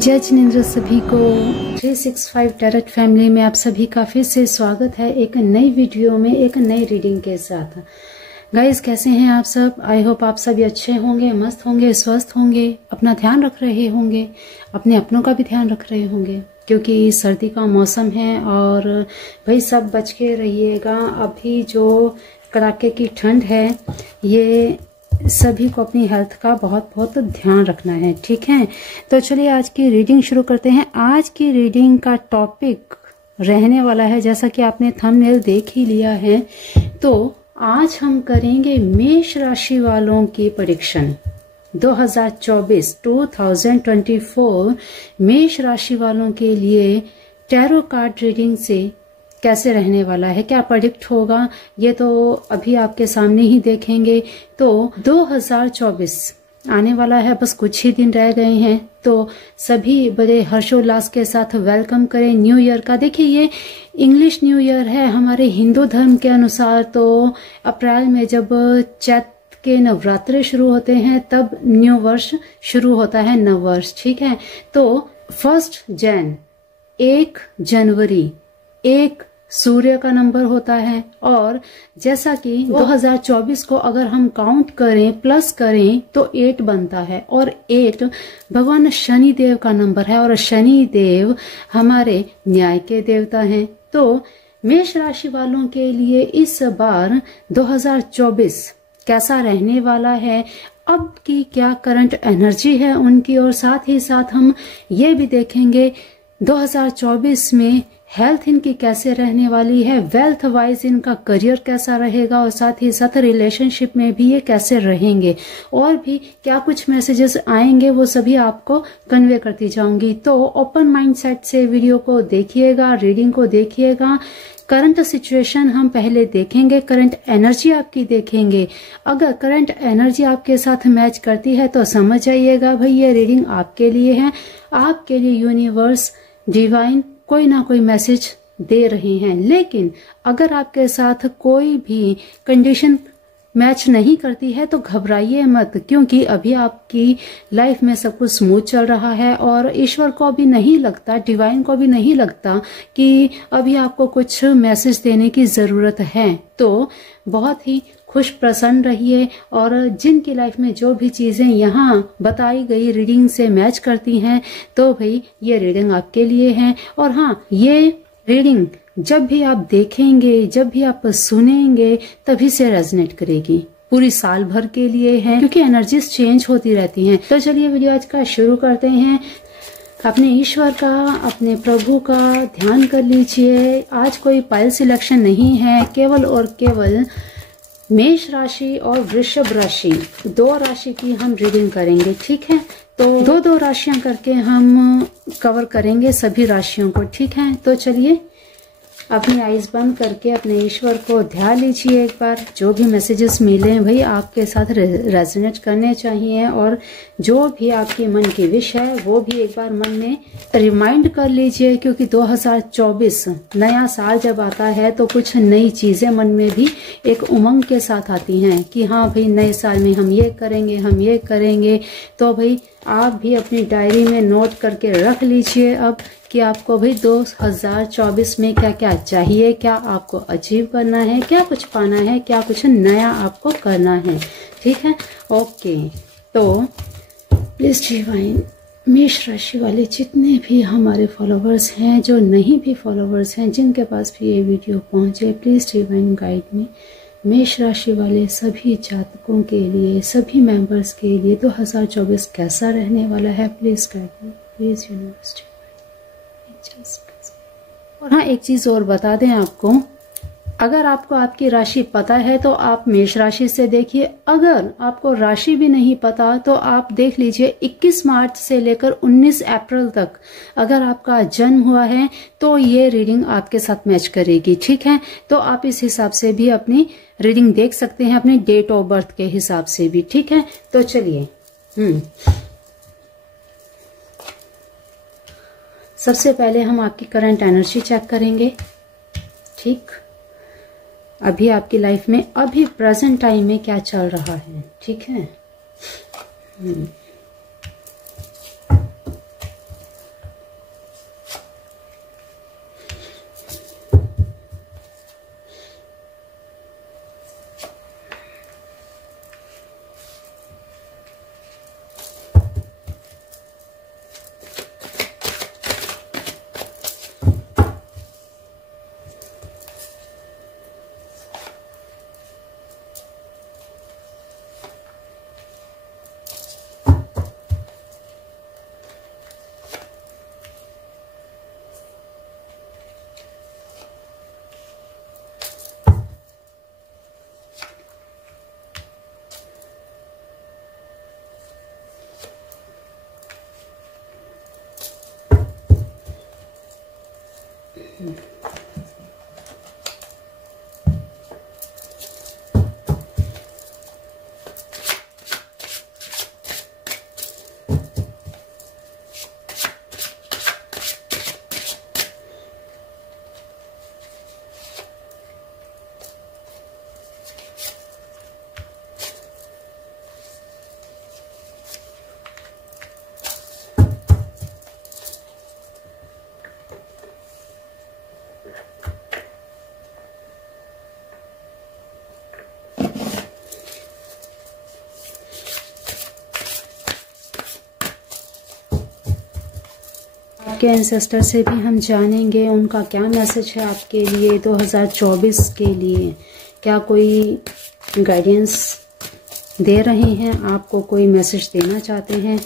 जय जिनेंद्र सभी को 365 टैरोट फैमिली में आप सभी का फिर से स्वागत है एक नई वीडियो में एक नई रीडिंग के साथ। गाइस कैसे हैं आप सब? आई होप आप सभी अच्छे होंगे, मस्त होंगे, स्वस्थ होंगे, अपना ध्यान रख रहे होंगे, अपने अपनों का भी ध्यान रख रहे होंगे क्योंकि सर्दी का मौसम है और भाई सब बच के रहिएगा। अभी जो कड़ाके की ठंड है ये सभी को अपनी हेल्थ का बहुत बहुत ध्यान रखना है, ठीक है। तो चलिए आज की रीडिंग शुरू करते हैं। आज की रीडिंग का टॉपिक रहने वाला है, जैसा कि आपने थंबनेल देख ही लिया है, तो आज हम करेंगे मेष राशि वालों की प्रेडिक्शन 2024 मेष राशि वालों के लिए टैरो कार्ड रीडिंग से कैसे रहने वाला है, क्या प्रेडिक्ट होगा, ये तो अभी आपके सामने ही देखेंगे। तो 2024 आने वाला है, बस कुछ ही दिन रह गए हैं, तो सभी बड़े हर्षोल्लास के साथ वेलकम करें न्यू ईयर का। देखिए ये इंग्लिश न्यू ईयर है, हमारे हिंदू धर्म के अनुसार तो अप्रैल में जब चैत के नवरात्रे शुरू होते हैं तब न्यू वर्ष शुरू होता है, नव वर्ष, ठीक है। तो 1 जनवरी एक सूर्य का नंबर होता है और जैसा कि 2024 को अगर हम काउंट करें, प्लस करें तो 8 बनता है और 8 भगवान शनि देव का नंबर है और शनि देव हमारे न्याय के देवता हैं। तो मेष राशि वालों के लिए इस बार 2024 कैसा रहने वाला है, अब की क्या करंट एनर्जी है उनकी, और साथ ही साथ हम ये भी देखेंगे 2024 में हेल्थ इनकी कैसे रहने वाली है, वेल्थ वाइज इनका करियर कैसा रहेगा और साथ ही साथ रिलेशनशिप में भी ये कैसे रहेंगे, और भी क्या कुछ मैसेजेस आएंगे वो सभी आपको कन्वे करती जाऊंगी। तो ओपन माइंड सेट से वीडियो को देखिएगा, रीडिंग को देखिएगा। करंट सिचुएशन हम पहले देखेंगे, करंट एनर्जी आपकी देखेंगे। अगर करंट एनर्जी आपके साथ मैच करती है तो समझ जाइएगा भाई ये रीडिंग आपके लिए है, आपके लिए यूनिवर्स डिवाइन कोई ना कोई मैसेज दे रहे हैं। लेकिन अगर आपके साथ कोई भी कंडीशन मैच नहीं करती है तो घबराइए मत, क्योंकि अभी आपकी लाइफ में सब कुछ स्मूथ चल रहा है और ईश्वर को भी नहीं लगता, डिवाइन को भी नहीं लगता कि अभी आपको कुछ मैसेज देने की जरूरत है। तो बहुत ही खुश प्रसन्न रहिए और जिनकी लाइफ में जो भी चीजें यहाँ बताई गई रीडिंग से मैच करती हैं तो भाई ये रीडिंग आपके लिए है। और हाँ, ये रीडिंग जब भी आप देखेंगे, जब भी आप सुनेंगे तभी से रेजोनेट करेगी, पूरी साल भर के लिए है क्योंकि एनर्जीज चेंज होती रहती हैं। तो चलिए वीडियो आज का शुरू करते हैं। अपने ईश्वर का, अपने प्रभु का ध्यान कर लीजिए। आज कोई पाइल सिलेक्शन नहीं है, केवल और केवल मेष राशि और वृषभ राशि 2 राशि की हम रीडिंग करेंगे, ठीक है। तो 2 राशियां करके हम कवर करेंगे सभी राशियों को, ठीक है। तो चलिए अपनी आईज बंद करके अपने ईश्वर को ध्यान लीजिए एक बार। जो भी मैसेजेस मिले भाई आपके साथ रेजोनेट करने चाहिए और जो भी आपके मन की विश है वो भी एक बार मन में रिमाइंड कर लीजिए, क्योंकि 2024 नया साल जब आता है तो कुछ नई चीजें मन में भी एक उमंग के साथ आती हैं कि हाँ भाई नए साल में हम ये करेंगे, हम ये करेंगे। तो भाई आप भी अपनी डायरी में नोट करके रख लीजिए अब कि आपको भाई 2024 में क्या क्या चाहिए, क्या आपको अचीव करना है, क्या कुछ पाना है, क्या कुछ नया आपको करना है, ठीक है। ओके, तो प्लीज डिवाइन मेष राशि वाले जितने भी हमारे फॉलोवर्स हैं, जो नहीं भी फॉलोवर्स हैं, जिनके पास भी ये वीडियो पहुंचे, प्लीज डिवाइन गाइड में मेष राशि वाले सभी जातकों के लिए, सभी मेंबर्स के लिए 2024 कैसा रहने वाला है, please guide me, please university. और हाँ, एक चीज और बता दें आपको, अगर आपको आपकी राशि पता है तो आप मेष राशि से देखिए, अगर आपको राशि भी नहीं पता तो आप देख लीजिए 21 मार्च से लेकर 19 अप्रैल तक अगर आपका जन्म हुआ है तो ये रीडिंग आपके साथ मैच करेगी, ठीक है। तो आप इस हिसाब से भी अपनी रीडिंग देख सकते हैं, अपने डेट ऑफ बर्थ के हिसाब से भी, ठीक है। तो चलिए सबसे पहले हम आपकी करंट एनर्जी चेक करेंगे, ठीक। अभी आपकी लाइफ में अभी प्रेजेंट टाइम में क्या चल रहा है, ठीक है। आपके एंसेस्टर से भी हम जानेंगे उनका क्या मैसेज है आपके लिए 2024 के लिए। क्या कोई गाइडेंस दे रहे हैं, आपको कोई मैसेज देना चाहते हैं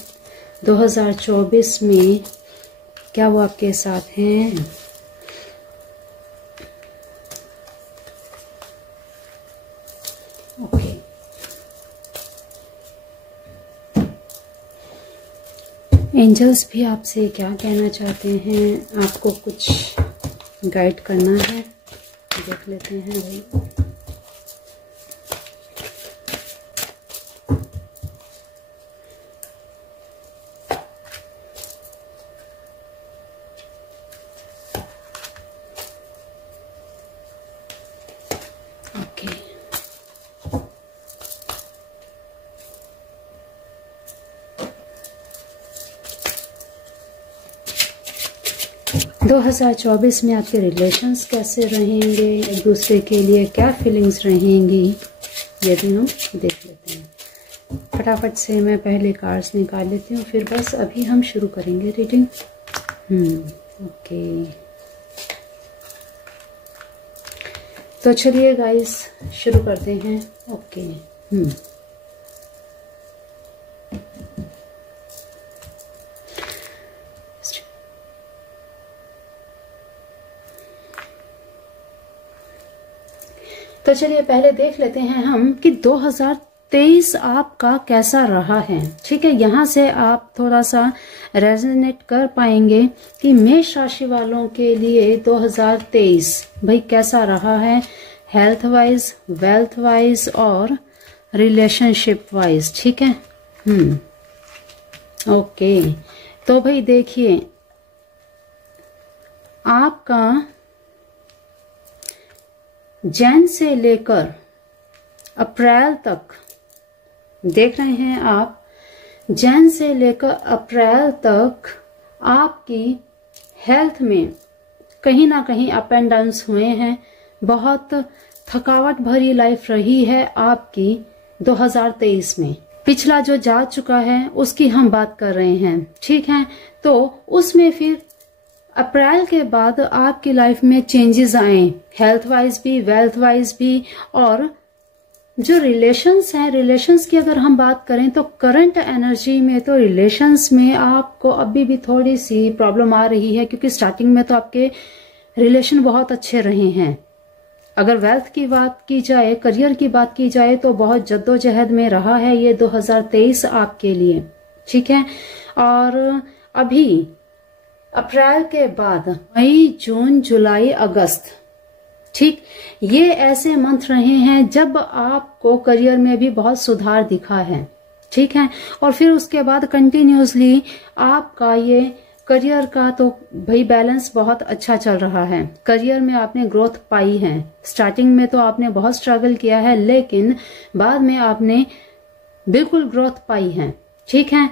2024 में, क्या वो आपके साथ हैं। ओके, एंजल्स भी आपसे क्या कहना चाहते हैं, आपको कुछ गाइड करना है, देख लेते हैं भाई। ओके, 2024 में आपके रिलेशंस कैसे रहेंगे, एक दूसरे के लिए क्या फीलिंग्स रहेंगी, ये भी हम देख लेते हैं। फटाफट से मैं पहले कार्ड्स निकाल लेती हूँ, फिर बस अभी हम शुरू करेंगे रीडिंग। ओके, तो चलिए गाइस शुरू करते हैं। ओके, तो चलिए पहले देख लेते हैं हम कि 2023 आपका कैसा रहा है। ठीक है, यहाँ से आप थोड़ा सा रेजोनेट कर पाएंगे कि मेष राशि वालों के लिए 2023 भाई कैसा रहा है, हेल्थ वाइज, वेल्थ वाइज और रिलेशनशिप वाइज। ठीक है, ओके, तो भाई देखिए आपका जैन से लेकर अप्रैल तक देख रहे हैं आप, जैन से लेकर अप्रैल तक आपकी हेल्थ में कहीं ना कहीं अप एंड डाउन्स हुए हैं। बहुत थकावट भरी लाइफ रही है आपकी 2023 में। पिछला जो जा चुका है उसकी हम बात कर रहे हैं। ठीक है, तो उसमें फिर अप्रैल के बाद आपकी लाइफ में चेंजेस आए, हेल्थ वाइज भी, वेल्थ वाइज भी, और जो रिलेशंस हैं, रिलेशंस की अगर हम बात करें तो करंट एनर्जी में तो रिलेशंस में आपको अभी भी थोड़ी सी प्रॉब्लम आ रही है, क्योंकि स्टार्टिंग में तो आपके रिलेशन बहुत अच्छे रहे हैं। अगर वेल्थ की बात की जाए, करियर की बात की जाए तो बहुत जद्दोजहद में रहा है ये 2023 आपके लिए। ठीक है, और अभी अप्रैल के बाद मई, जून, जुलाई, अगस्त, ठीक, ये ऐसे मंथ रहे हैं जब आपको करियर में भी बहुत सुधार दिखा है। ठीक है, और फिर उसके बाद कंटिन्यूसली आपका ये करियर का तो भाई बैलेंस बहुत अच्छा चल रहा है। करियर में आपने ग्रोथ पाई है। स्टार्टिंग में तो आपने बहुत स्ट्रगल किया है, लेकिन बाद में आपने बिल्कुल ग्रोथ पाई है। ठीक है,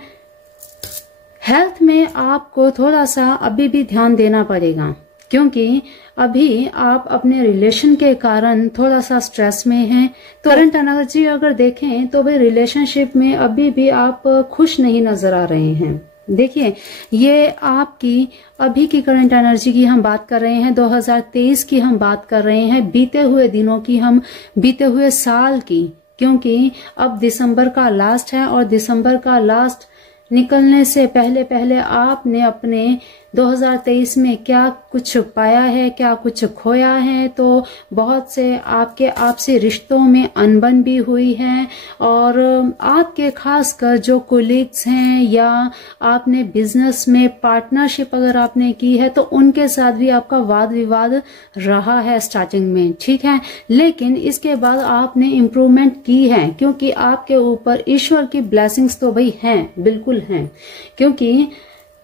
हेल्थ में आपको थोड़ा सा अभी भी ध्यान देना पड़ेगा, क्योंकि अभी आप अपने रिलेशन के कारण थोड़ा सा स्ट्रेस में हैं। तो करंट एनर्जी अगर देखें तो भाई रिलेशनशिप में अभी भी आप खुश नहीं नजर आ रहे हैं। देखिए, ये आपकी अभी की करंट एनर्जी की हम बात कर रहे हैं, 2023 की हम बात कर रहे हैं, बीते हुए दिनों की, हम बीते हुए साल की, क्योंकि अब दिसंबर का लास्ट है और दिसंबर का लास्ट निकलने से पहले पहले आपने अपने 2023 में क्या कुछ पाया है, क्या कुछ खोया है। तो बहुत से आपके आपसे रिश्तों में अनबन भी हुई है, और आपके खासकर जो कोलीग्स हैं या आपने बिजनेस में पार्टनरशिप अगर आपने की है तो उनके साथ भी आपका वाद विवाद रहा है स्टार्टिंग में। ठीक है, लेकिन इसके बाद आपने इम्प्रूवमेंट की है, क्योंकि आपके ऊपर ईश्वर की ब्लेसिंग्स तो भाई हैं, बिल्कुल हैं, क्योंकि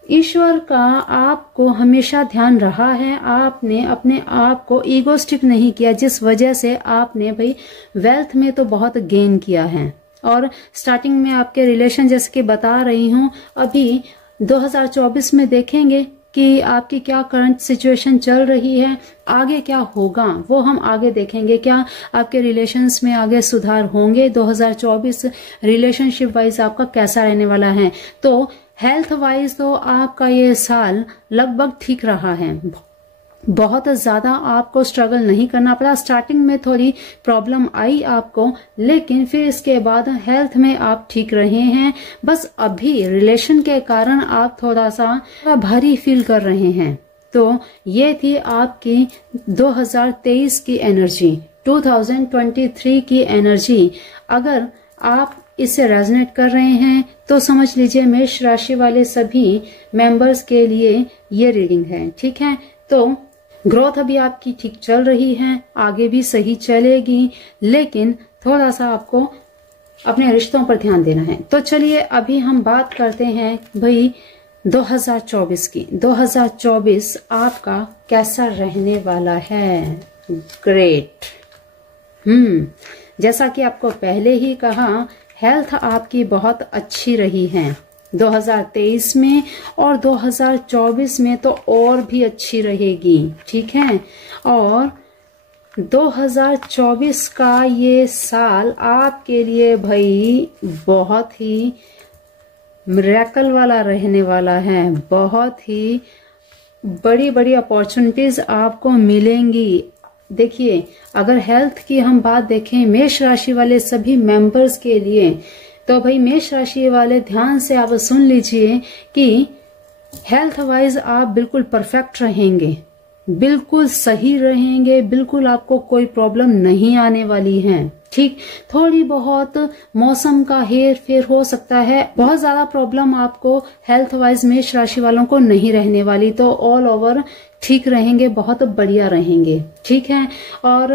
ईश्वर का आपको हमेशा ध्यान रहा है। आपने अपने आप को ईगोस्टिक नहीं किया, जिस वजह से आपने भाई वेल्थ में तो बहुत गेन किया है। और स्टार्टिंग में आपके रिलेशन, जैसे कि बता रही हूँ, अभी 2024 में देखेंगे कि आपकी क्या करंट सिचुएशन चल रही है, आगे क्या होगा वो हम आगे देखेंगे। क्या आपके रिलेशंस में आगे सुधार होंगे, 2024 रिलेशनशिप वाइज आपका कैसा रहने वाला है। तो हेल्थ वाइज तो आपका ये साल लगभग ठीक रहा है, बहुत ज्यादा आपको स्ट्रगल नहीं करना पड़ा। स्टार्टिंग में थोड़ी प्रॉब्लम आई आपको, लेकिन फिर इसके बाद हेल्थ में आप ठीक रहे हैं। बस अभी रिलेशन के कारण आप थोड़ा सा भारी फील कर रहे हैं। तो ये थी आपकी 2023 की एनर्जी, 2023 की एनर्जी। अगर आप इससे रेजोनेट कर रहे हैं तो समझ लीजिए मेष राशि वाले सभी मेंबर्स के लिए ये रीडिंग है, ठीक है। तो ग्रोथ अभी आपकी ठीक चल रही है, आगे भी सही चलेगी, लेकिन थोड़ा सा आपको अपने रिश्तों पर ध्यान देना है। तो चलिए अभी हम बात करते हैं भाई 2024 की। 2024 आपका कैसा रहने वाला है? ग्रेट। जैसा कि आपको पहले ही कहा, हेल्थ आपकी बहुत अच्छी रही है 2023 में, और 2024 में तो और भी अच्छी रहेगी, ठीक है। और 2024 का ये साल आपके लिए भाई बहुत ही मिरेकल वाला रहने वाला है। बहुत ही बड़ी बड़ी अपॉर्चुनिटीज आपको मिलेंगी। देखिए, अगर हेल्थ की हम बात देखें मेष राशि वाले सभी मेंबर्स के लिए, तो भाई मेष राशि वाले ध्यान से आप सुन लीजिए कि हेल्थ वाइज आप बिल्कुल परफेक्ट रहेंगे, बिल्कुल सही रहेंगे, बिल्कुल आपको कोई प्रॉब्लम नहीं आने वाली है, ठीक। थोड़ी बहुत मौसम का हेर फेर हो सकता है, बहुत ज्यादा प्रॉब्लम आपको हेल्थ वाइज मेष राशि वालों को नहीं रहने वाली। तो ऑल ओवर ठीक रहेंगे, बहुत बढ़िया रहेंगे, ठीक है। और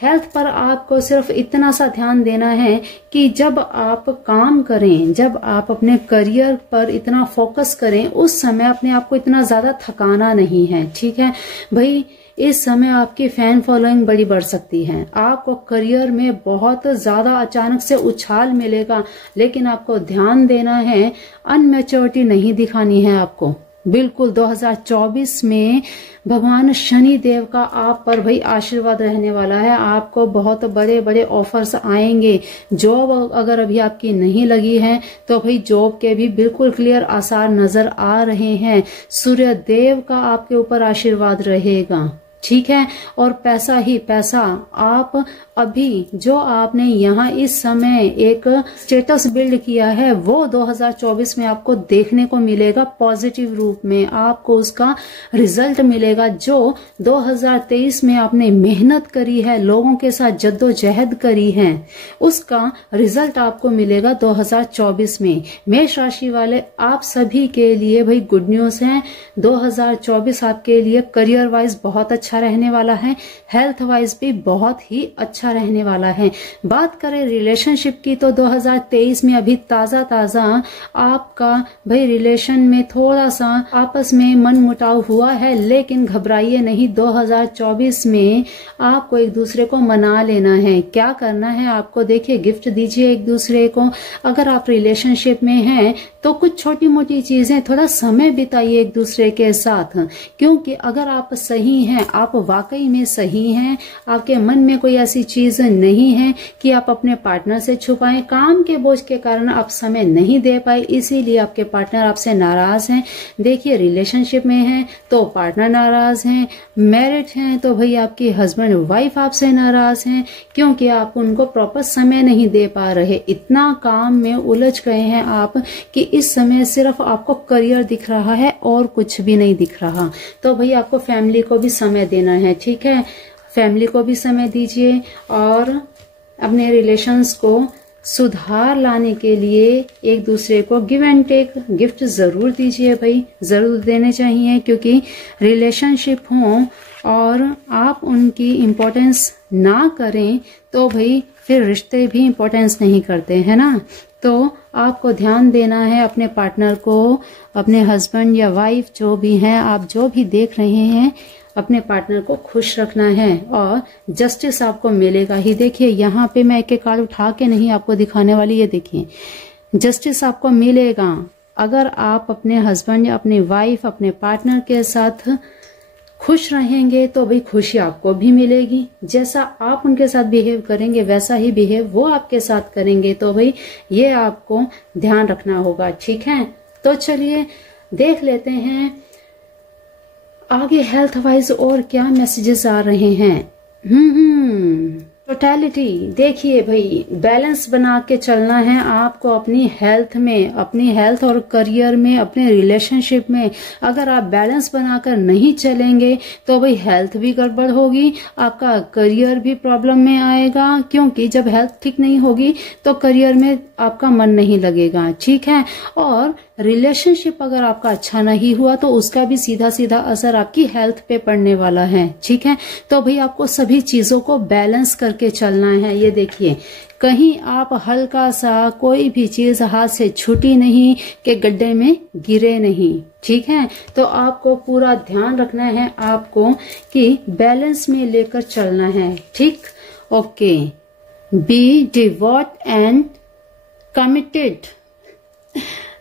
हेल्थ पर आपको सिर्फ इतना सा ध्यान देना है कि जब आप काम करें, जब आप अपने करियर पर इतना फोकस करें, उस समय अपने आप को इतना ज्यादा थकाना नहीं है, ठीक है भाई। इस समय आपकी फैन फॉलोइंग बड़ी बढ़ सकती है, आपको करियर में बहुत ज्यादा अचानक से उछाल मिलेगा, लेकिन आपको ध्यान देना है, अनमेच्योरिटी नहीं दिखानी है आपको। बिल्कुल 2024 में भगवान शनि देव का आप पर भाई आशीर्वाद रहने वाला है। आपको बहुत बड़े बड़े ऑफर्स आएंगे। जॉब अगर अभी आपकी नहीं लगी है तो भाई जॉब के भी बिल्कुल क्लियर आसार नजर आ रहे हैं। सूर्य देव का आपके ऊपर आशीर्वाद रहेगा, ठीक है। और पैसा ही पैसा, आप अभी जो आपने यहाँ इस समय एक स्टेटस बिल्ड किया है वो 2024 में आपको देखने को मिलेगा पॉजिटिव रूप में, आपको उसका रिजल्ट मिलेगा। जो 2023 में आपने मेहनत करी है, लोगों के साथ जद्दोजहद करी है, उसका रिजल्ट आपको मिलेगा 2024 में। मेष राशि वाले आप सभी के लिए भाई गुड न्यूज है, 2024 आपके लिए करियर वाइज बहुत अच्छा रहने वाला है, हेल्थ वाइज भी बहुत ही अच्छा रहने वाला है। बात करें रिलेशनशिप की तो 2023 में अभी ताजा ताजा आपका भाई रिलेशन में थोड़ा सा आपस में मनमुटाव हुआ है, लेकिन घबराइए नहीं, 2024 में आपको एक दूसरे को मना लेना है। क्या करना है आपको? देखिए, गिफ्ट दीजिए एक दूसरे को। अगर आप रिलेशनशिप में हैं तो कुछ छोटी मोटी चीजें, थोड़ा समय बिताइए एक दूसरे के साथ, क्योंकि अगर आप सही हैं, आप वाकई में सही हैं, आपके मन में कोई ऐसी चीज नहीं है कि आप अपने पार्टनर से छुपाएं, काम के बोझ के कारण आप समय नहीं दे पाए, इसीलिए आपके पार्टनर आपसे नाराज हैं। देखिए, रिलेशनशिप में हैं तो पार्टनर नाराज हैं, मैरिड हैं तो भाई आपकी हस्बैंड वाइफ आपसे नाराज हैं, क्योंकि आप उनको प्रॉपर समय नहीं दे पा रहे। इतना काम में उलझ गए हैं आप कि इस समय सिर्फ आपको करियर दिख रहा है और कुछ भी नहीं दिख रहा। तो भाई आपको फैमिली को भी समय देना है, ठीक है। फैमिली को भी समय दीजिए और अपने रिलेशंस को सुधार लाने के लिए एक दूसरे को गिव एंड टेक गिफ्ट जरूर दीजिए भाई, जरूर देने चाहिए, क्योंकि रिलेशनशिप हो और आप उनकी इम्पोर्टेंस ना करें तो भाई फिर रिश्ते भी इम्पोर्टेंस नहीं करते, है ना। तो आपको ध्यान देना है अपने पार्टनर को, अपने हस्बैंड या वाइफ जो भी हैं, आप जो भी देख रहे हैं, अपने पार्टनर को खुश रखना है और जस्टिस आपको मिलेगा ही। देखिए, यहाँ पे मैं एक एक कार्ड उठा के नहीं आपको दिखाने वाली, ये देखिए, जस्टिस आपको मिलेगा अगर आप अपने हस्बैंड या अपनी वाइफ, अपने पार्टनर के साथ खुश रहेंगे तो भाई खुशी आपको भी मिलेगी। जैसा आप उनके साथ बिहेव करेंगे वैसा ही बिहेव वो आपके साथ करेंगे। तो भाई ये आपको ध्यान रखना होगा, ठीक है। तो चलिए देख लेते हैं आगे हेल्थ वाइज और क्या मैसेजेस आ रहे हैं। टोटलिटी, देखिए भाई, बैलेंस बना के चलना है आपको अपनी हेल्थ में, अपनी हेल्थ और करियर में, अपने रिलेशनशिप में। अगर आप बैलेंस बनाकर नहीं चलेंगे तो भाई हेल्थ भी गड़बड़ होगी, आपका करियर भी प्रॉब्लम में आएगा, क्योंकि जब हेल्थ ठीक नहीं होगी तो करियर में आपका मन नहीं लगेगा, ठीक है। और रिलेशनशिप अगर आपका अच्छा नहीं हुआ तो उसका भी सीधा सीधा असर आपकी हेल्थ पे पड़ने वाला है, ठीक है। तो भाई आपको सभी चीजों को बैलेंस करके चलना है। ये देखिए, कहीं आप हल्का सा कोई भी चीज हाथ से छूटी नहीं कि गड्ढे में गिरे नहीं, ठीक है। तो आपको पूरा ध्यान रखना है आपको कि बैलेंस में लेकर चलना है, ठीक। Okay, be devote and committed.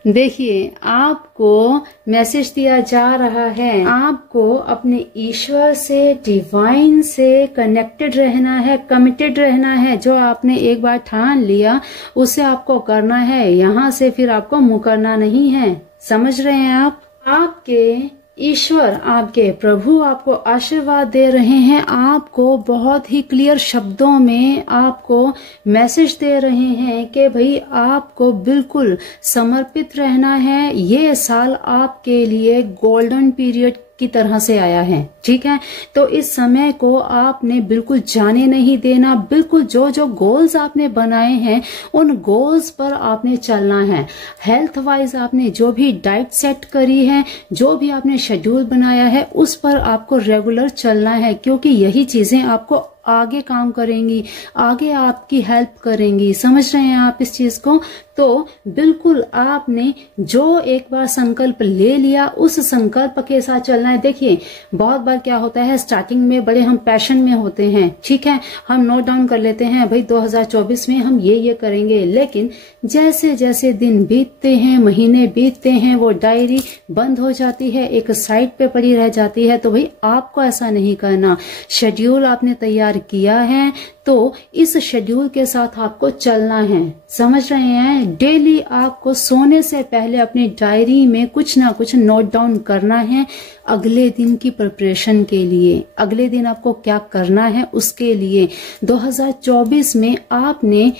देखिए, आपको मैसेज दिया जा रहा है, आपको अपने ईश्वर से, डिवाइन से कनेक्टेड रहना है, कमिटेड रहना है। जो आपने एक बार ठान लिया उसे आपको करना है, यहाँ से फिर आपको मुकरना नहीं है। समझ रहे हैं आप? आपके ईश्वर, आपके प्रभु आपको आशीर्वाद दे रहे हैं, आपको बहुत ही क्लियर शब्दों में आपको मैसेज दे रहे हैं कि भाई आपको बिल्कुल समर्पित रहना है। ये साल आपके लिए गोल्डन पीरियड की तरह से आया है, ठीक है। तो इस समय को आपने बिल्कुल जाने नहीं देना, बिल्कुल जो जो गोल्स आपने बनाए हैं उन गोल्स पर आपने चलना है। हेल्थ वाइज आपने जो भी डाइट सेट करी है, जो भी आपने शेड्यूल बनाया है, उस पर आपको रेगुलर चलना है, क्योंकि यही चीजें आपको आगे काम करेंगी, आगे आपकी हेल्प करेंगी। समझ रहे हैं आप इस चीज को? तो बिल्कुल आपने जो एक बार संकल्प ले लिया उस संकल्प के साथ चलना है। देखिए, बहुत बार क्या होता है, स्टार्टिंग में बड़े हम पैशन में होते हैं, ठीक है, हम नोट डाउन कर लेते हैं भाई 2024 में हम ये करेंगे, लेकिन जैसे जैसे दिन बीतते हैं, महीने बीतते हैं, वो डायरी बंद हो जाती है, एक साइड पे पड़ी रह जाती है। तो भाई आपको ऐसा नहीं करना। शेड्यूल आपने तैयार किया है तो इस शेड्यूल के साथ आपको चलना है। समझ रहे हैं? डेली आपको सोने से पहले अपनी डायरी में कुछ ना कुछ नोट डाउन करना है अगले दिन की प्रिपरेशन के लिए, अगले दिन आपको क्या करना है उसके लिए। 2024 में आपने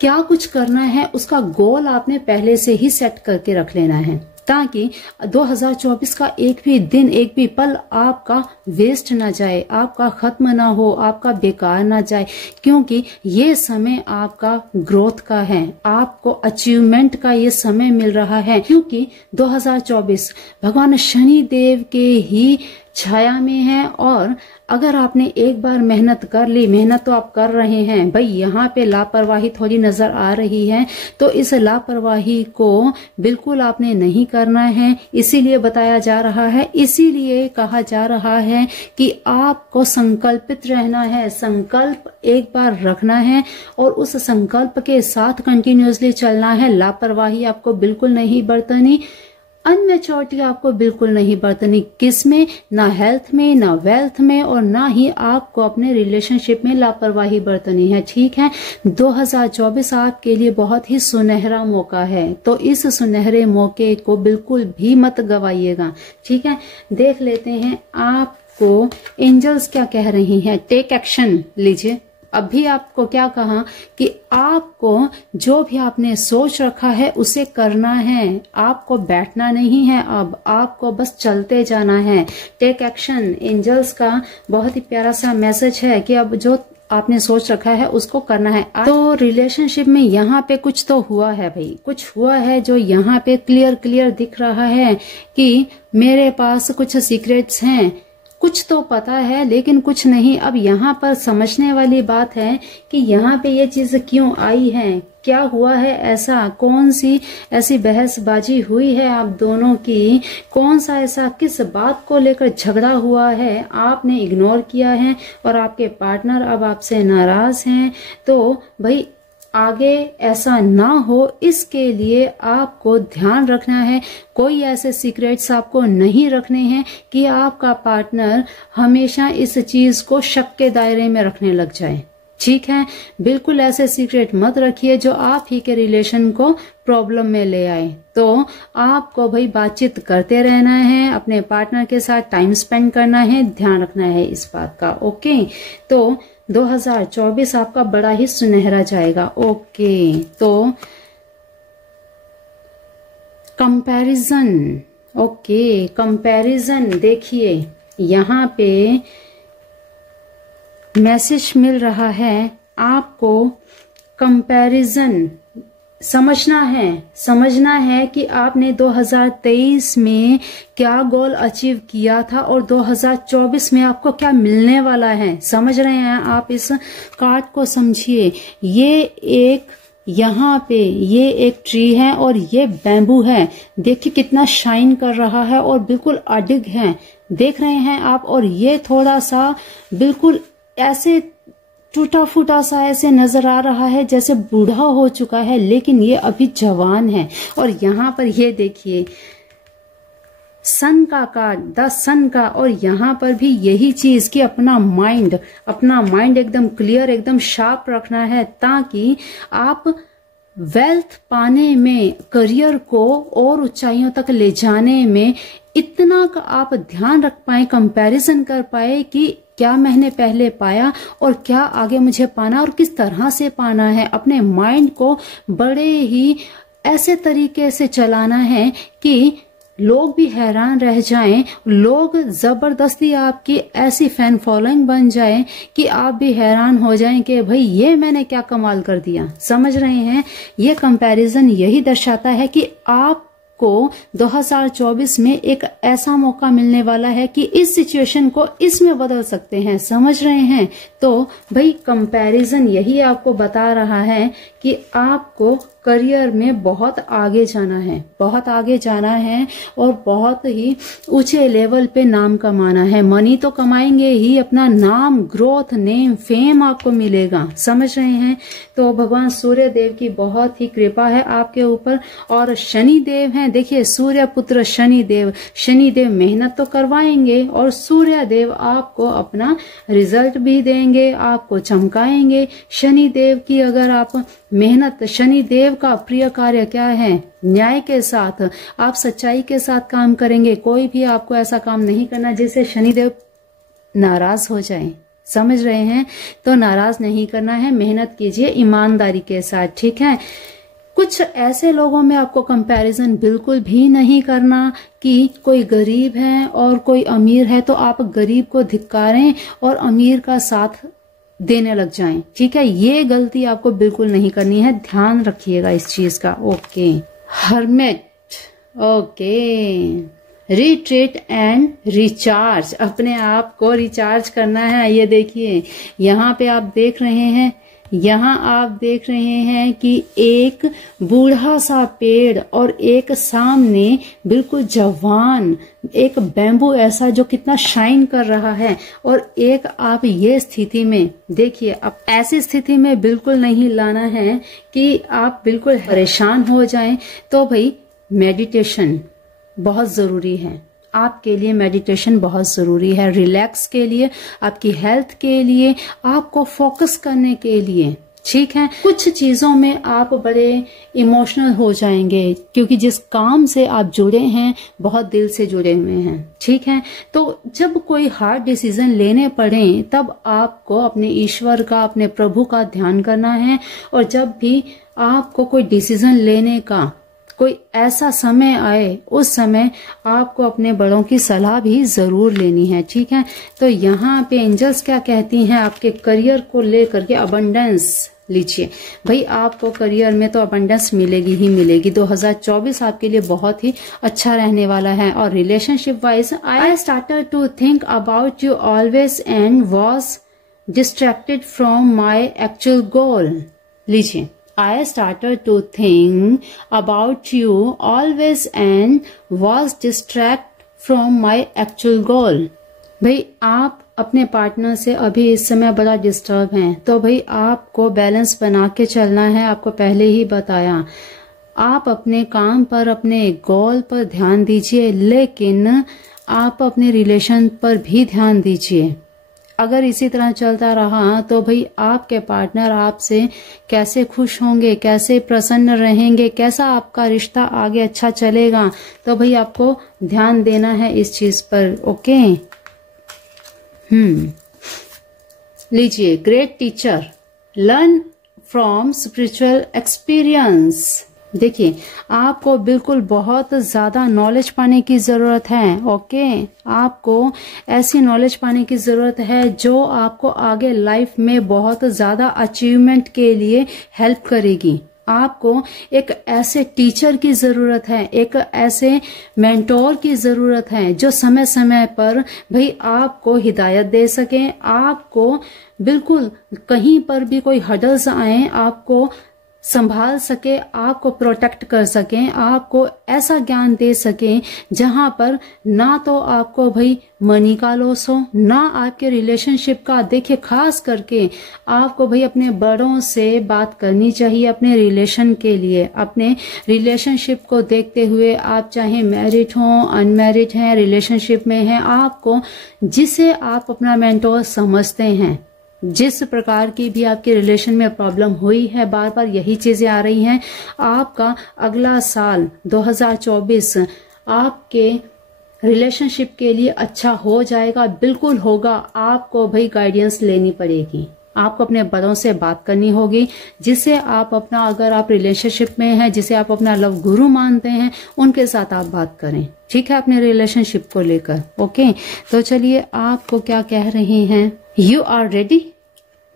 क्या कुछ करना है उसका गोल आपने पहले से ही सेट करके रख लेना है, ताकि 2024 का एक भी दिन, एक भी पल आपका वेस्ट ना जाए, आपका खत्म ना हो, आपका बेकार ना जाए, क्योंकि ये समय आपका ग्रोथ का है, आपको अचीवमेंट का ये समय मिल रहा है। क्योंकि 2024 भगवान शनि देव के ही छाया में है, और अगर आपने एक बार मेहनत कर ली, मेहनत तो आप कर रहे हैं भाई, यहाँ पे लापरवाही थोड़ी नजर आ रही है, तो इस लापरवाही को बिल्कुल आपने नहीं करना है। इसीलिए बताया जा रहा है, इसीलिए कहा जा रहा है कि आपको संकल्पित रहना है, संकल्प एक बार रखना है और उस संकल्प के साथ कंटिन्यूअसली चलना है। लापरवाही आपको बिल्कुल नहीं बरतनी, अनमेच्योरिटी आपको बिल्कुल नहीं बरतनी। किसमें? ना हेल्थ में, ना वेल्थ में, और ना ही आपको अपने रिलेशनशिप में लापरवाही बरतनी है, ठीक है। 2024 आपके लिए बहुत ही सुनहरा मौका है, तो इस सुनहरे मौके को बिल्कुल भी मत गवाइएगा, ठीक है। देख लेते हैं आपको एंजल्स क्या कह रही हैं। टेक एक्शन लीजिए। अभी आपको क्या कहा कि आपको जो भी आपने सोच रखा है उसे करना है, आपको बैठना नहीं है, अब आपको बस चलते जाना है। टेक एक्शन एंजल्स का बहुत ही प्यारा सा मैसेज है कि अब जो आपने सोच रखा है उसको करना है। तो रिलेशनशिप में यहाँ पे कुछ तो हुआ है भाई, कुछ हुआ है जो यहाँ पे क्लियर दिख रहा है कि मेरे पास कुछ सीक्रेट्स हैं, कुछ तो पता है लेकिन कुछ नहीं। अब यहाँ पर समझने वाली बात है कि यहाँ पे ये चीज क्यों आई है, क्या हुआ है ऐसा, कौन सी ऐसी बहसबाजी हुई है आप दोनों की, कौन सा ऐसा किस बात को लेकर झगड़ा हुआ है, आपने इग्नोर किया है और आपके पार्टनर अब आपसे नाराज हैं। तो भाई आगे ऐसा ना हो, इसके लिए आपको ध्यान रखना है। कोई ऐसे सीक्रेट्स आपको नहीं रखने हैं कि आपका पार्टनर हमेशा इस चीज को शक के दायरे में रखने लग जाए। ठीक है, बिल्कुल ऐसे सीक्रेट मत रखिए जो आप ही के रिलेशन को प्रॉब्लम में ले आए। तो आपको भाई बातचीत करते रहना है, अपने पार्टनर के साथ टाइम स्पेंड करना है, ध्यान रखना है इस बात का। ओके, तो 2024 आपका बड़ा ही सुनहरा जाएगा। ओके, तो कंपैरिजन। ओके, कंपैरिजन देखिए यहाँ पे मैसेज मिल रहा है आपको। कंपैरिजन समझना है कि आपने 2023 में क्या गोल अचीव किया था और 2024 में आपको क्या मिलने वाला है। समझ रहे हैं आप? इस कार्ड को समझिए। यहाँ पे ये एक ट्री है और ये बैम्बू है। देखिए कितना शाइन कर रहा है और बिल्कुल अडिग है, देख रहे हैं आप। और ये थोड़ा सा बिल्कुल ऐसे टूटा फूटा सा ऐसे नजर आ रहा है जैसे बूढ़ा हो चुका है, लेकिन ये अभी जवान है। और यहाँ पर ये देखिए सन का कार्ड, द सन का। और यहाँ पर भी यही चीज कि अपना माइंड एकदम क्लियर, एकदम शार्प रखना है, ताकि आप वेल्थ पाने में, करियर को और ऊंचाइयों तक ले जाने में इतना का आप ध्यान रख पाए, कंपैरिजन कर पाए कि क्या मैंने पहले पाया और क्या आगे मुझे पाना और किस तरह से पाना है। अपने माइंड को बड़े ही ऐसे तरीके से चलाना है कि लोग भी हैरान रह जाएं, लोग जबरदस्ती आपकी ऐसी फैन फॉलोइंग बन जाए कि आप भी हैरान हो जाएं कि भाई ये मैंने क्या कमाल कर दिया। समझ रहे हैं? ये कंपैरिजन यही दर्शाता है कि आप को 2024 में एक ऐसा मौका मिलने वाला है कि इस सिचुएशन को इसमें बदल सकते हैं। समझ रहे हैं? तो भाई कंपैरिजन यही आपको बता रहा है कि आपको करियर में बहुत आगे जाना है, बहुत आगे जाना है और बहुत ही ऊंचे लेवल पे नाम कमाना है। मनी तो कमाएंगे ही, अपना नाम, ग्रोथ, नेम, फेम आपको मिलेगा। समझ रहे हैं? तो भगवान सूर्य देव की बहुत ही कृपा है आपके ऊपर। और शनि देव हैं, देखिए सूर्य पुत्र शनि देव मेहनत तो करवाएंगे और सूर्य देव आपको अपना रिजल्ट भी देंगे, आपको चमकाएंगे। शनि देव की अगर आप मेहनत, शनि देव का प्रिय कार्य क्या है? न्याय के साथ, आप सच्चाई के साथ काम करेंगे। कोई भी आपको ऐसा काम नहीं करना जिससे शनिदेव नाराज हो जाए। समझ रहे हैं? तो नाराज नहीं करना है, मेहनत कीजिए ईमानदारी के साथ। ठीक है? कुछ ऐसे लोगों में आपको कंपैरिजन बिल्कुल भी नहीं करना कि कोई गरीब है और कोई अमीर है तो आप गरीब को धिक्कारें और अमीर का साथ देने लग जाएं। ठीक है? ये गलती आपको बिल्कुल नहीं करनी है, ध्यान रखिएगा इस चीज का। Okay, hermit. Okay, retreat and recharge, अपने आप को रिचार्ज करना है। ये देखिए यहाँ पे आप देख रहे हैं, यहाँ आप देख रहे हैं कि एक बूढ़ा सा पेड़ और एक सामने बिल्कुल जवान एक बैम्बू ऐसा जो कितना शाइन कर रहा है। और एक आप ये स्थिति में देखिए, अब ऐसी स्थिति में बिल्कुल नहीं लाना है कि आप बिल्कुल परेशान हो जाएं। तो भाई मेडिटेशन बहुत जरूरी है आपके लिए, मेडिटेशन बहुत जरूरी है, रिलैक्स के लिए, आपकी हेल्थ के लिए, आपको फोकस करने के लिए। ठीक है? कुछ चीजों में आप बड़े इमोशनल हो जाएंगे क्योंकि जिस काम से आप जुड़े हैं बहुत दिल से जुड़े हुए हैं। ठीक है? तो जब कोई हार्ड डिसीजन लेने पड़े तब आपको अपने ईश्वर का, अपने प्रभु का ध्यान करना है। और जब भी आपको कोई डिसीजन लेने का कोई ऐसा समय आए, उस समय आपको अपने बड़ों की सलाह भी जरूर लेनी है। ठीक है? तो यहाँ पे एंजल्स क्या कहती हैं आपके करियर को लेकर के? अबंडेंस लीजिए भाई, आपको करियर में तो अबंडेंस मिलेगी ही मिलेगी। 2024 आपके लिए बहुत ही अच्छा रहने वाला है। और relationship wise, I started to think about you always and was distracted from my actual goal. लीजिए, I started to think about you always and was distracted from my actual goal. भाई आप अपने पार्टनर से अभी इस समय बड़ा disturb हैं, तो भाई आपको बैलेंस बना के चलना है। आपको पहले ही बताया, आप अपने काम पर, अपने गोल पर ध्यान दीजिए, लेकिन आप अपने रिलेशन पर भी ध्यान दीजिए। अगर इसी तरह चलता रहा तो भाई आपके पार्टनर आपसे कैसे खुश होंगे, कैसे प्रसन्न रहेंगे, कैसा आपका रिश्ता आगे अच्छा चलेगा। तो भाई आपको ध्यान देना है इस चीज पर। ओके। लीजिए, great teacher, learn from spiritual experience. देखिए, आपको बिल्कुल बहुत ज्यादा नॉलेज पाने की जरूरत है। ओके, आपको ऐसी नॉलेज पाने की जरूरत है जो आपको आगे लाइफ में बहुत ज्यादा अचीवमेंट के लिए हेल्प करेगी। आपको एक ऐसे टीचर की जरूरत है, एक ऐसे मेंटोर की जरूरत है जो समय समय पर भाई आपको हिदायत दे सके, आपको बिल्कुल कहीं पर भी कोई हर्डल्स आए आपको संभाल सके, आपको प्रोटेक्ट कर सकें, आपको ऐसा ज्ञान दे सकें जहां पर ना तो आपको भाई मनी का लॉस हो, ना आपके रिलेशनशिप का। देखिए, खास करके आपको भाई अपने बड़ों से बात करनी चाहिए अपने रिलेशन के लिए। अपने रिलेशनशिप को देखते हुए आप चाहे मैरिड हो, अनमैरिड हैं, रिलेशनशिप में हैं, आपको जिसे आप अपना मेंटोर समझते हैं, जिस प्रकार की भी आपके रिलेशन में प्रॉब्लम हुई है, बार बार यही चीजें आ रही हैं, आपका अगला साल 2024 आपके रिलेशनशिप के लिए अच्छा हो जाएगा, बिल्कुल होगा। आपको भाई गाइडेंस लेनी पड़ेगी, आपको अपने बड़ों से बात करनी होगी, जिसे आप अपना, अगर आप रिलेशनशिप में हैं, जिसे आप अपना लव गुरु मानते हैं, उनके साथ आप बात करें, ठीक है, अपने रिलेशनशिप को लेकर। ओके, तो चलिए, आपको क्या कह रहे हैं, you are ready.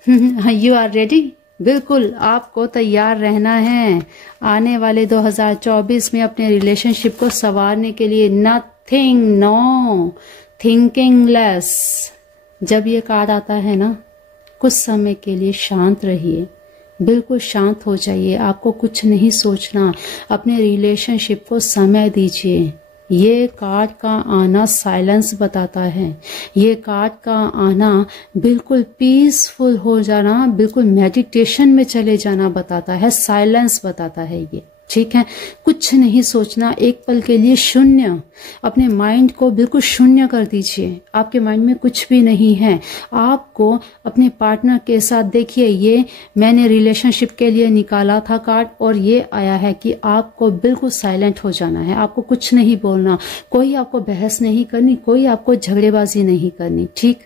You are ready, बिल्कुल आपको तैयार रहना है आने वाले 2024 में अपने रिलेशनशिप को संवारने के लिए। Nothing, no thinking less. जब ये कार्ड आता है ना, कुछ समय के लिए शांत रहिए, बिल्कुल शांत हो जाइए, आपको कुछ नहीं सोचना, अपने रिलेशनशिप को समय दीजिए। ये कार्ड का आना साइलेंस बताता है, ये कार्ड का आना बिल्कुल पीसफुल हो जाना, बिल्कुल मेडिटेशन में चले जाना बताता है, साइलेंस बताता है ये, ठीक है। कुछ नहीं सोचना, एक पल के लिए शून्य, अपने माइंड को बिल्कुल शून्य कर दीजिए। आपके माइंड में कुछ भी नहीं है। आपको अपने पार्टनर के साथ, देखिए, ये मैंने रिलेशनशिप के लिए निकाला था कार्ड और ये आया है कि आपको बिल्कुल साइलेंट हो जाना है, आपको कुछ नहीं बोलना, कोई आपको बहस नहीं करनी, कोई आपको झगड़ेबाजी नहीं करनी, ठीक।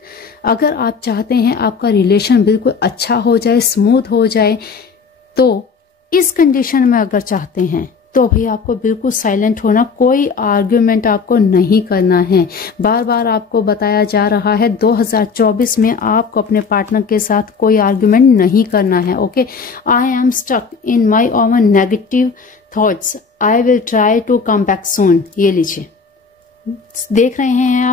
अगर आप चाहते हैं आपका रिलेशन बिल्कुल अच्छा हो जाए, स्मूथ हो जाए, तो इस कंडीशन में अगर चाहते हैं तो भी आपको बिल्कुल साइलेंट होना, कोई आर्ग्यूमेंट आपको नहीं करना है। बार बार आपको बताया जा रहा है 2024 में आपको अपने पार्टनर के साथ कोई आर्ग्यूमेंट नहीं करना है। Okay, I am stuck in my own negative thoughts, I will try to come back soon. ये लीजिए, देख रहे हैं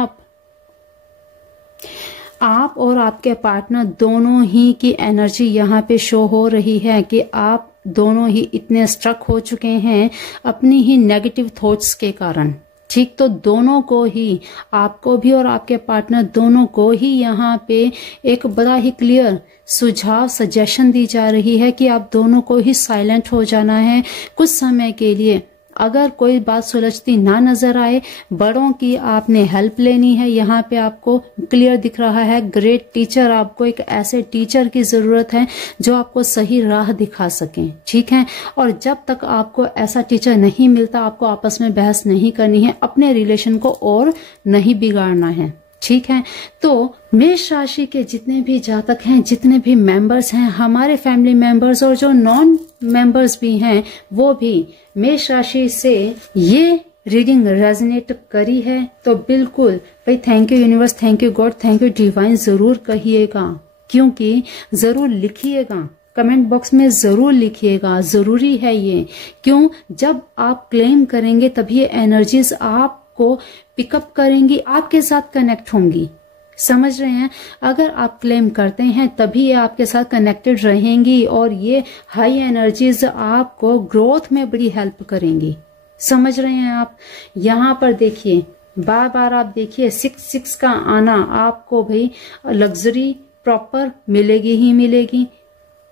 आप और आपके पार्टनर दोनों ही की एनर्जी यहाँ पे शो हो रही है कि आप दोनों ही इतने स्ट्रक हो चुके हैं अपनी ही नेगेटिव थॉट्स के कारण, ठीक। तो दोनों को ही, आपको भी और आपके पार्टनर दोनों को ही यहाँ पे एक बड़ा ही क्लियर सुझाव, सजेशन दी जा रही है कि आप दोनों को ही साइलेंट हो जाना है कुछ समय के लिए। अगर कोई बात सुलझती ना नजर आए, बड़ों की आपने हेल्प लेनी है। यहाँ पे आपको क्लियर दिख रहा है ग्रेट टीचर, आपको एक ऐसे टीचर की जरूरत है जो आपको सही राह दिखा सके, ठीक है। और जब तक आपको ऐसा टीचर नहीं मिलता, आपको आपस में बहस नहीं करनी है, अपने रिलेशन को और नहीं बिगाड़ना है, ठीक है। तो मेष राशि के जितने भी जातक हैं, जितने भी मेंबर्स हैं, हमारे फैमिली मेंबर्स और जो नॉन मेंबर्स भी हैं, वो भी मेष राशि से ये रीडिंग रेजोनेट करी है तो बिल्कुल भाई thank you universe, thank you God, thank you divine जरूर कहिएगा, क्योंकि जरूर लिखिएगा, कमेंट बॉक्स में जरूर लिखिएगा, जरूरी है ये। क्यों? जब आप क्लेम करेंगे तभी ये एनर्जीज आपको पिकअप करेंगी, आपके साथ कनेक्ट होंगी, समझ रहे हैं। अगर आप क्लेम करते हैं तभी ये आपके साथ कनेक्टेड रहेंगी और ये हाई एनर्जीज आपको ग्रोथ में बड़ी हेल्प करेंगी, समझ रहे हैं आप। यहाँ पर देखिए, बार बार आप देखिए 6 का आना, आपको भाई लग्जरी प्रॉपर मिलेगी ही मिलेगी।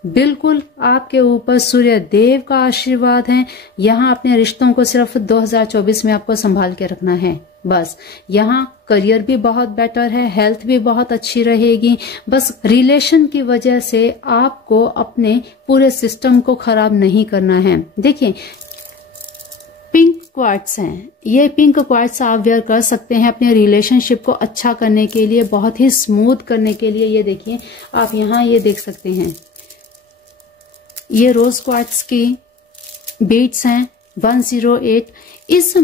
बिल्कुल आपके ऊपर सूर्य देव का आशीर्वाद है। यहाँ अपने रिश्तों को सिर्फ 2024 में आपको संभाल के रखना है बस। यहाँ करियर भी बहुत बेटर है, हेल्थ भी बहुत अच्छी रहेगी। बस रिलेशन की वजह से आपको अपने पूरे सिस्टम को खराब नहीं करना है। देखिए पिंक क्वार्ट्स हैं, ये पिंक क्वार्ट्स आप वेयर कर सकते हैं अपने रिलेशनशिप को अच्छा करने के लिए, बहुत ही स्मूथ करने के लिए। ये देखिए आप यहाँ ये देख सकते हैं, ये रोज क्वार्ट्स की बीट्स हैं 108। इस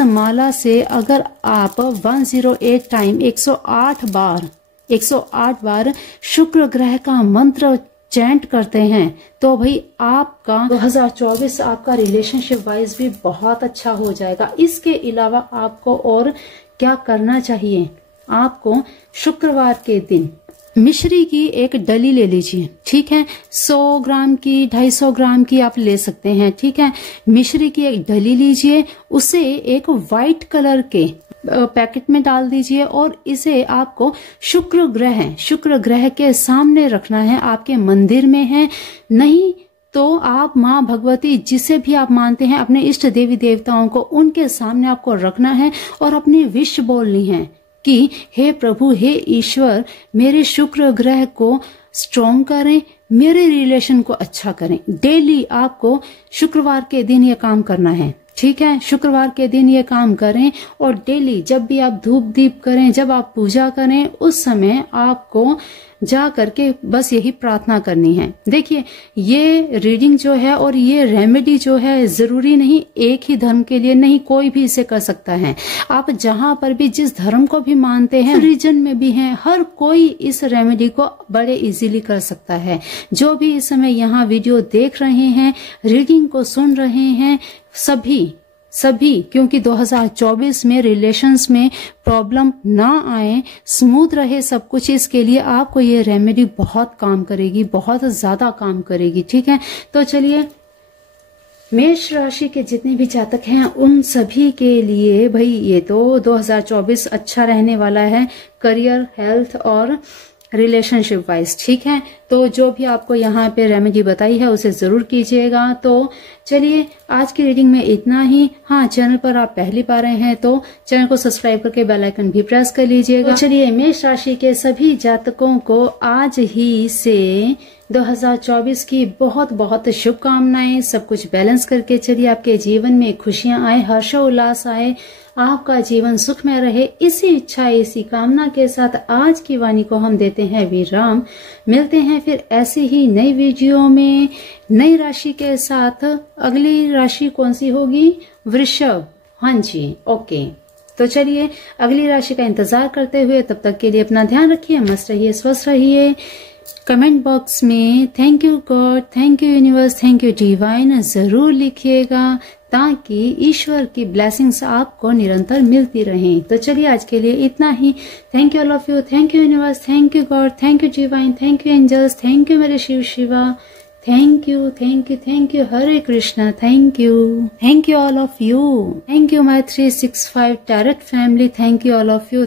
माला से अगर आप 108 टाइम 108 बार शुक्र ग्रह का मंत्र चैंट करते हैं तो भाई आपका 2024 आपका रिलेशनशिप वाइज भी बहुत अच्छा हो जाएगा। इसके अलावा आपको और क्या करना चाहिए, आपको शुक्रवार के दिन मिश्री की एक डली ले लीजिए, ठीक है। 100 ग्राम की 250 ग्राम की आप ले सकते हैं, ठीक है। मिश्री की एक डली लीजिए, उसे एक वाइट कलर के पैकेट में डाल दीजिए और इसे आपको शुक्र ग्रह के सामने रखना है, आपके मंदिर में है। नहीं तो आप माँ भगवती जिसे भी आप मानते हैं, अपने इष्ट देवी देवताओं को उनके सामने आपको रखना है और अपनी विश बोलनी है कि हे प्रभु, हे ईश्वर, मेरे शुक्र ग्रह को स्ट्रॉन्ग करें, मेरे रिलेशन को अच्छा करें। डेली आपको शुक्रवार के दिन ये काम करना है, ठीक है। शुक्रवार के दिन ये काम करें और डेली जब भी आप धूप दीप करें, जब आप पूजा करें, उस समय आपको जा करके बस यही प्रार्थना करनी है। देखिए ये रीडिंग जो है और ये रेमेडी जो है जरूरी नहीं एक ही धर्म के लिए, नहीं कोई भी इसे कर सकता है। आप जहां पर भी जिस धर्म को भी मानते हैं, रिलीजन में भी हैं, हर कोई इस रेमेडी को बड़े इजीली कर सकता है। जो भी इस समय यहाँ वीडियो देख रहे हैं, रीडिंग को सुन रहे हैं, सभी क्योंकि 2024 में रिलेशंस में प्रॉब्लम ना आए, स्मूथ रहे सब कुछ, इसके लिए आपको ये रेमेडी बहुत काम करेगी, बहुत ज्यादा काम करेगी, ठीक है। तो चलिए मेष राशि के जितने भी जातक हैं उन सभी के लिए भाई ये तो 2024 अच्छा रहने वाला है, करियर, हेल्थ और रिलेशनशिप वाइज, ठीक है। तो जो भी आपको यहाँ पे रेमेडी बताई है उसे जरूर कीजिएगा। तो चलिए आज की रीडिंग में इतना ही। हाँ, चैनल पर आप पहली बार आए हैं तो चैनल को सब्सक्राइब करके बेल आइकन भी प्रेस कर लीजिएगा। तो चलिए मेष राशि के सभी जातकों को आज ही से 2024 की बहुत बहुत शुभकामनाएं। सब कुछ बैलेंस करके चलिए, आपके जीवन में खुशियां आए, हर्षोल्लास आए, आपका जीवन सुख में रहे, इसी इच्छा इसी कामना के साथ आज की वाणी को हम देते हैं विराम। मिलते हैं फिर ऐसी ही नई वीडियो में नई राशि के साथ। अगली राशि कौन सी होगी? वृषभ। हाँ जी, ओके। तो चलिए अगली राशि का इंतजार करते हुए तब तक के लिए अपना ध्यान रखिए, मस्त रहिए, स्वस्थ रहिए। कमेंट बॉक्स में thank you God, thank you universe, thank you divine जरूर लिखिएगा ताकि ईश्वर की ब्लेसिंग्स आपको निरंतर मिलती रहें। तो चलिए आज के लिए इतना ही। Thank you all of you, thank you universe, thank you God, thank you divine, thank you angels, thank you मेरे Shiv Shiva, thank you, thank you, thank you Hare Krishna, thank you all of you, thank you my 365 tarot family, thank you all of you,